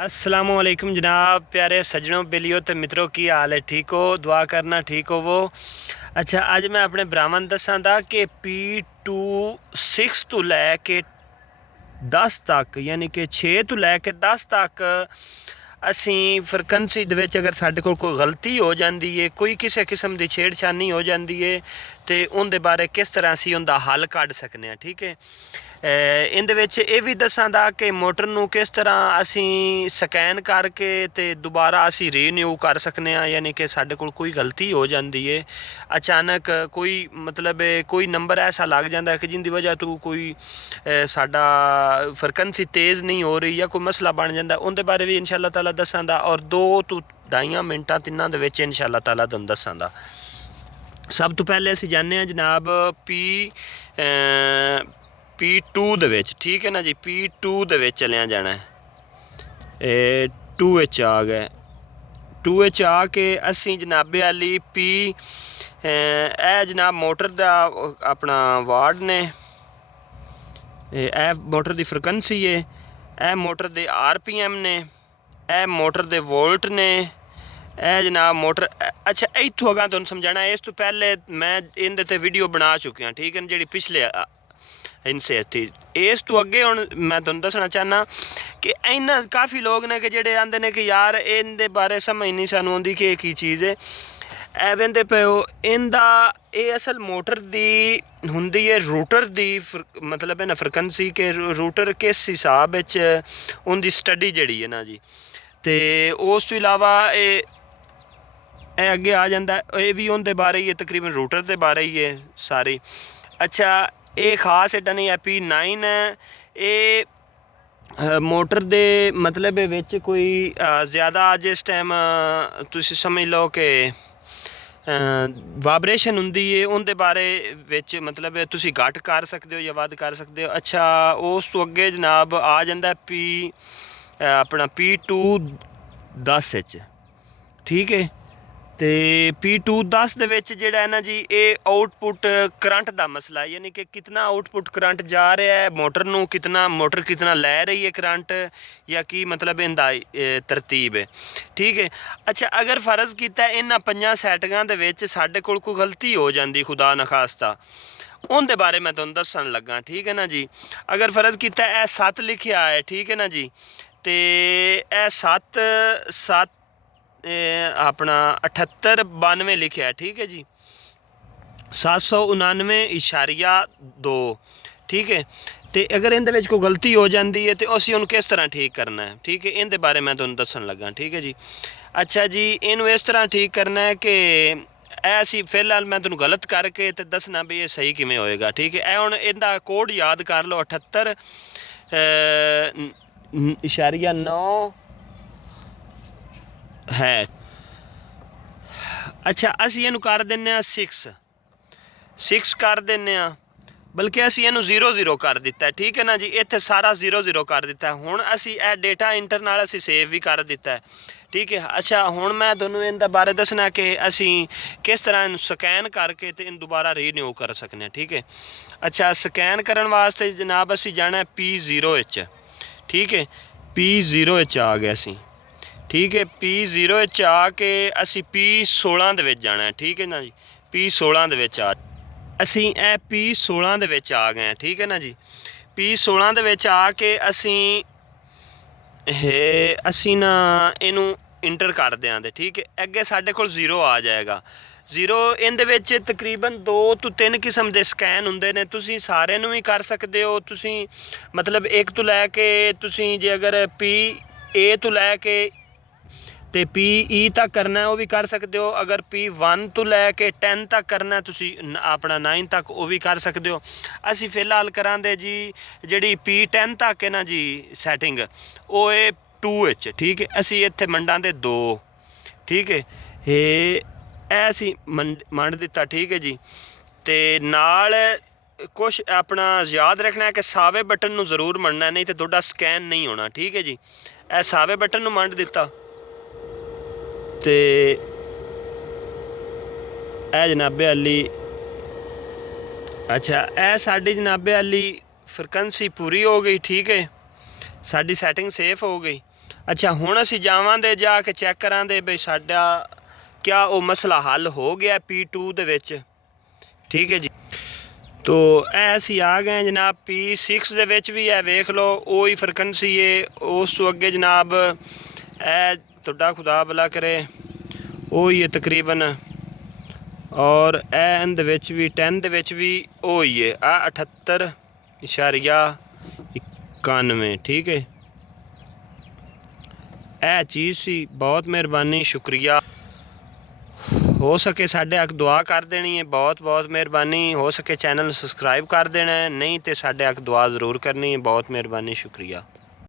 अस्सलामुअलैकुम जनाब, प्यारे सज्जनों, बेलियो तो मित्रों की हाल है? ठीक हो? दुआ करना ठीक हो वो। अच्छा, अज मैं अपने भरावां दसां दा कि P26 तो लैके 10 तक, यानी कि 6 तो लैके 10 तक ਅਸੀਂ ਫ੍ਰੀਕੁਐਂਸੀ ਦੇ ਵਿੱਚ ਅਗਰ ਸਾਡੇ ਕੋਲ ਕੋਈ ਗਲਤੀ ਹੋ ਜਾਂਦੀ ਹੈ, ਕੋਈ ਕਿਸੇ ਕਿਸਮ ਦੀ ਛੇੜਛਾਨੀ ਹੋ ਜਾਂਦੀ ਹੈ, ਤੇ ਉਹਦੇ ਬਾਰੇ ਕਿਸ ਤਰ੍ਹਾਂ ਅਸੀਂ ਉਹਦਾ ਹੱਲ ਕੱਢ ਸਕਨੇ ਆ। ਠੀਕ ਹੈ, ਇਹਦੇ ਵਿੱਚ ਇਹ ਵੀ ਦੱਸਾਂਗਾ ਕਿ ਮੋਟਰ ਨੂੰ ਕਿਸ ਤਰ੍ਹਾਂ ਅਸੀਂ ਸਕੈਨ ਕਰਕੇ ਤੇ ਦੁਬਾਰਾ ਅਸੀਂ ਰੀਨਿਊ ਕਰ ਸਕਨੇ ਆ। ਯਾਨੀ ਕਿ ਸਾਡੇ ਕੋਲ ਕੋਈ ਗਲਤੀ ਹੋ ਜਾਂਦੀ ਹੈ, ਅਚਾਨਕ ਕੋਈ ਮਤਲਬ ਕੋਈ ਨੰਬਰ ਐਸਾ ਲੱਗ ਜਾਂਦਾ ਕਿ ਜਿੰਦੀ ਵਜ੍ਹਾ ਤੋਂ ਕੋਈ ਸਾਡਾ ਫ੍ਰੀਕੁਐਂਸੀ ਤੇਜ਼ ਨਹੀਂ ਹੋ ਰਹੀ ਜਾਂ ਕੋਈ ਮਸਲਾ ਬਣ ਜਾਂਦਾ, ਉਹਦੇ ਬਾਰੇ ਵੀ ਇਨਸ਼ਾ ਅੱਲਾਹ ਤਾਲਾ ਦੱਸਾਂਗਾ। ਔਰ 2 ਤੋਂ 2.5 ਮਿੰਟਾਂ ਤਿੰਨਾਂ ਦੇ ਵਿੱਚ ਇਨਸ਼ਾ ਅੱਲਾਹ ਤਾਲਾ ਤੁਹਾਨੂੰ ਦੱਸਾਂਗਾ। सब तो पहले असी जाने जनाब P2 दे विच। ठीक है ना जी, P2 दे विच चलिया जाना है। 2H आ गए, 2H आके असी जनाबे वाली P जनाब मोटर दा अपना वार्ड ने, मोटर दी फ्रिक्वेंसी है, मोटर दे RPM ने, मोटर दे वोल्ट ने, जनाब मोटर। अच्छा, इतों अगर तुम समझाना, इस तो पहले मैं इनदे ते वीडियो बना चुकिया। ठीक है, जी पिछले इनसे थी। इस तो अगे हूँ मैं तुम दसना चाहना कि इन्ना काफ़ी लोग ने कि जेडे आंदे ने कि यार इनके बारे समझ नहीं सानू आती कि की चीज़ है। वेंदे पे हो इंदा ये असल मोटर दी हुंदी है रूटर दी, मतलब है ना फ्रिक्वेंसी के रूटर किस हिसाब उनकी स्टडी जड़ी है ना जी। तो उस तो इलावा अगे आ जाता है, ये भी उनके बारे ही है, तकरीबन रूटर के बारे ही है सारी। अच्छा, ये खास एडा नहीं है। P9 है ये मोटर दे मतलब विच कोई ज़्यादा अज इस टाइम तुसी समझ लो कि वाइब्रेशन हुंदी है, उनके बारे विच मतलब तुसी घट कर सकते हो या वध कर सकते हो। अच्छा, उस तो अगे जनाब आ जाता है अपना P210। ठीक है, तो P210 ਦੇ ਵਿੱਚ ਜਿਹੜਾ ਹੈ ਨਾ ਜੀ, ਇਹ ਆਊਟਪੁੱਟ ਕਰੰਟ ਦਾ ਮਸਲਾ ਹੈ। यानी कि कितना आउटपुट करंट जा रहा है मोटर ਨੂੰ, कितना मोटर कितना लै रही है करंट, या की मतलब इनका तरतीब है। ठीक है। अच्छा, अगर फर्ज किया इन्हां 5 सैटिंगां दे विच साडे कोल कोई गलती हो जाती खुदा न खास्ता, उनके बारे मैं तुहानूं दस्सण लगा। ठीक है ना जी, अगर फर्ज किया 7 लिखिया है, ठीक है ना जी, तो 7 अपना 7892 लिखा है। ठीक है जी, 799.2। ठीक है, तो अगर इनके कोई गलती हो जाती है तो असी उन्होंने किस तरह ठीक करना है। ठीक है, इनके बारे मैं तुहानूं दस्सण लगा। ठीक है जी। अच्छा जी, इनू इस तरह ठीक करना है कि ऐसी फिलहाल मैं तुहानूं गलत करके तो दसना भी ये सही किवें होएगा। ठीक है, हुण इहदा कोड याद कर लो, 78.9 है। अच्छा, असी इनू कर देने 6 कर देने, बल्कि असी इनू 0 कर दिता है। ठीक है ना जी, इत्थे सारा 0 कर दिता है। हुण असी डेटा इंटर नाल असी सेव भी कर दिता है। ठीक है। अच्छा, हुण मैं तुहानूं इनके बारे दसना कि असी किस तरह इनू स्कैन करके तो इन दोबारा रीन्यू कर सकने। ठीक है। अच्छा, स्कैन करने वास्ते जनाब असी जाना है P0H। ठीक है, P0H आ गया असी। ठीक है, P0H आके असी P16 दे विच जाना है। ठीक है ना जी, P16 दे विच असी P16 दे विच आ गए हैं। ठीक है ना जी, P16 दे विच आके असी ना इनू इंटर कर देंगे। ठीक है, अगे साडे कोल 0 आ जाएगा। 0 इहदे विच तकरीबन 2 तो 3 किस्म के स्कैन हुंदे ने, तुसीं सारे नूं ही कर सकते हो। तुसीं मतलब एक तो लैके तुसीं जे अगर PA तो लैके तो PE तक करना है वो भी कर सकते हो। अगर P1 तो लैके 10 तक करना है, तुसी अपना 9 तक वो भी कर सकते हो। असी फिलहाल करांदे जी जी P10 तक है ना जी सैटिंग, वो है 2H। ठीक है, असी इत्थे मंडा दे 2। ठीक है, असी मंड दिता। ठीक है जी, तो नाल कुछ अपना याद रखना है कि सावे बटन नूं जरूर मंडना, नहीं तो तुहाडा स्कैन नहीं होना। ठीक है जी, सावे बटन नूं मंड दिता ते जनाबे अली। अच्छा, साड़ी जनाबे अली फ्रिक्वेंसी पूरी हो गई। ठीक है, साड़ी सैटिंग सेफ हो गई। ਅੱਛਾ ਹੁਣ ਅਸੀਂ ਜਾਵਾਂਗੇ ਜਾ ਕੇ ਚੈੱਕ ਕਰਾਂਗੇ ਬਈ ਸਾਡਾ ਕਿਆ ਉਹ ਮਸਲਾ ਹੱਲ ਹੋ ਗਿਆ P2 ਦੇ ਵਿੱਚ। ਠੀਕ ਹੈ ਜੀ। ਤੋ ਇਹ ਅਸੀਂ ਆ ਗਏ ਜਨਾਬ P6 ਦੇ ਵਿੱਚ ਵੀ ਇਹ ਵੇਖ ਲਓ ਉਹੀ ਫ੍ਰੀਕੁਐਂਸੀ ਹੈ। ਉਸ ਤੋਂ ਅੱਗੇ ਜਨਾਬ ਇਹ ਤੁਹਾਡਾ ਖੁਦਾ ਭਲਾ ਕਰੇ ਉਹੀ ਹੈ ਤਕਰੀਬਨ, और ਇਹਦੇ ਵਿੱਚ ਵੀ 10 ਦੇ ਵਿੱਚ ਵੀ ਉਹੀ ਹੈ ਆ 78.91। ਠੀਕ ਹੈ ਇਹ ਚੀਜ਼ ਸੀ। बहुत मेहरबानी शुक्रिया। हो सके साढ़े हक दुआ कर देनी है, बहुत बहुत मेहरबानी। हो सके चैनल सब्सक्राइब कर देना है, नहीं तो साढ़े हक दुआ ज़रूर करनी है। बहुत मेहरबानी शुक्रिया।